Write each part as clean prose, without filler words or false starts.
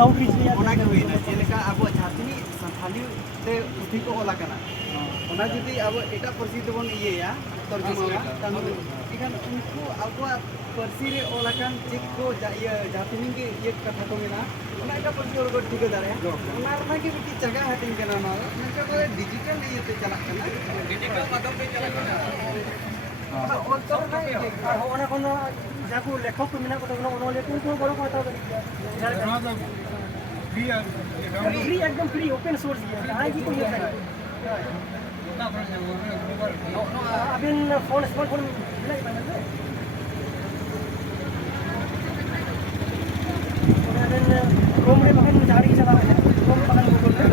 outreach ᱚᱱᱟ ᱜᱮ ᱦᱩᱭᱱᱟ ᱡᱮᱞᱮᱠᱟ ᱟᱵᱚ ᱡᱟᱦᱟᱸ ᱥᱟᱱᱛᱟᱲᱤ ᱛᱮ ᱯᱩᱛᱷᱤ ᱠᱚ ᱚᱞ ᱟᱠᱟᱱᱟ ᱚᱱᱟ ᱡᱩᱫᱤ ᱟᱵᱚ ᱮᱴᱟᱜ ᱯᱟᱹᱨᱥᱤ ᱛᱮᱵᱚᱱ ᱤᱭᱟᱹᱭᱟ ᱛᱚᱨᱡᱚᱢᱟᱣᱟ ᱛᱟᱦᱚᱞᱮ ᱮᱱᱠᱷᱟᱱ ᱩᱱᱠᱩ ᱟᱵᱚᱣᱟᱜ ᱯᱟᱹᱨᱥᱤ ᱨᱮ ᱚᱞ ᱟᱠᱟᱱ ᱪᱮᱫ ko ᱡᱟᱦᱟᱸ ᱛᱤᱱᱟᱹᱜ ᱜᱮ ᱤᱭᱟᱹ ᱠᱟᱛᱷᱟ ᱠᱚ ᱢᱮᱱᱟᱜᱼᱟ ᱚᱱᱟ ᱮᱴᱟᱜ ᱯᱟᱹᱨᱥᱤ ᱦᱚᱲ ᱠᱚ ᱴᱷᱤᱠᱟᱹ ᱫᱟᱲᱮᱭᱟᱜᱼᱟ ᱚᱱᱟ ᱨᱮᱱᱟᱜ ᱜᱮ ᱢᱤᱫᱴᱤᱡ ᱪᱟᱸᱜᱟ ᱦᱟᱹᱴᱤᱧ ᱠᱟᱱᱟ ᱚᱱᱟ ᱫᱚ ᱢᱮᱱᱠᱷᱟᱱ ᱱᱚᱣᱟ ᱰᱤᱡᱤᱴᱟᱞ ᱤᱭᱟᱹᱛᱮ ᱪᱟᱞᱟᱜ ᱠᱟᱱᱟ ᱰᱤᱡᱤᱴᱟल माध्यम ᱛᱮ ᱪᱟᱞᱟᱜ ᱠᱟᱱᱟ ᱚᱞ ᱛᱚ ᱚᱱᱟ ᱠᱷᱚᱱ ᱡᱟᱦᱟᱸ ᱠᱚ ᱞᱮᱠᱷᱚᱠ ᱠᱚ ᱢᱮᱱᱟᱜ ᱠᱚ ᱚᱱᱚᱞᱤᱭᱟᱹ ᱠᱚ ᱩᱱᱠᱩ ᱜᱚᱲᱚ ᱠᱚ ᱦᱟᱛᱟᱣ ᱫᱟᱲᱮᱭᱟᱜᱼᱟ फ्री एकदम फ्री ओपन सोर्स गया जहाँ की कोई अभी फोन स्मार्टफोन क्रोम में बगल में झाड़ी चला क्रोम में बगल गूगल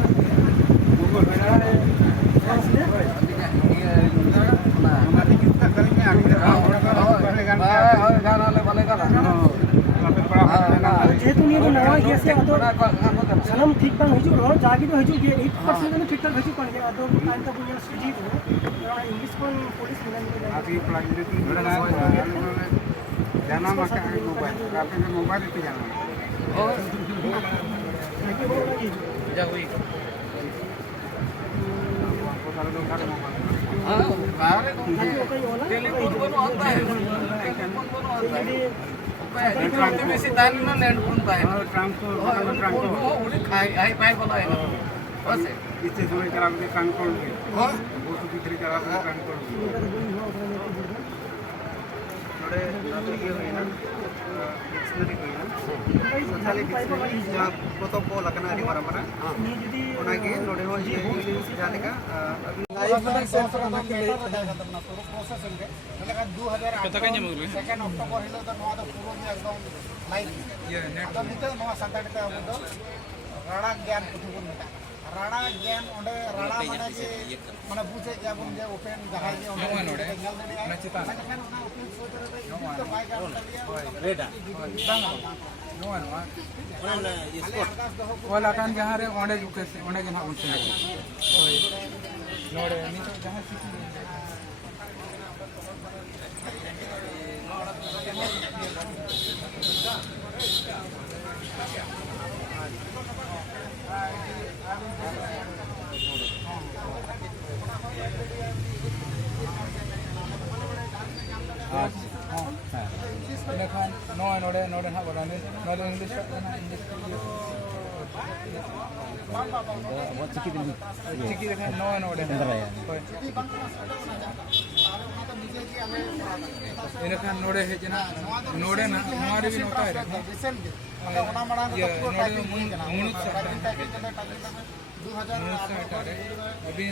जेहेतु निये नवा गया से अदो सनम ठीक बांग हिजु रो जागी तो हिजु गे 8% ठीक ठाक हिजु कोन गे अदो आन तक ये सुजी दो इंग्लिश कोन पुलिस मिलन के अभी प्लागिरी जाना मका मोबाइल आपके मोबाइल पे जाना ओ जा हुई हां बाहर टेलीफोन बनो आता है टेलीफोन बनो आता है ट्रांसफर में से तान ना लैंड फोन पाए ट्रांसफर उड़ी हाई फाई वाला है ना बस इससे समय करा के ट्रांसफर हां वो तो भीतर करा के ट्रांसफर थोड़े ये हुई ना डिक्शनरी हुई ना सोशल डिक्शनरी जहां पोतो को लगना री मारा मारा ओना के नोडे हो ये इंग्लिश जाने का लाइव में सेंसर ना के प्रोसेस होंगे मतलब 2008 सेकंड अक्टूबर हिलो तो नवा तो पूरा में एकदम लाइव ये नेट तो नितो नवा संताड़ी ते अब तो राणा ज्ञान पुथि बन मेता राणा ज्ञान ओंडे राणा माने जे माने बुझे जाबन जे ओपन जहाय जे ओंडे नचिता ना ओपन सोच रे तो बाय गान लिया रेडा नोआ नोआ ओना स्पोर्ट वाला कान जहां रे ओंडे जुके से ओंडे के ना उनसे ओय नोडे नितो जहां सिटी नोडे नोडे ना बोला ने नोडे इंग्लिश ना इंग्लिश वो चिकी देखा नोडे इनखान नोडे है जना नोडे ना हमारे भी होता है ये नोडे मुनुत 2008 अभी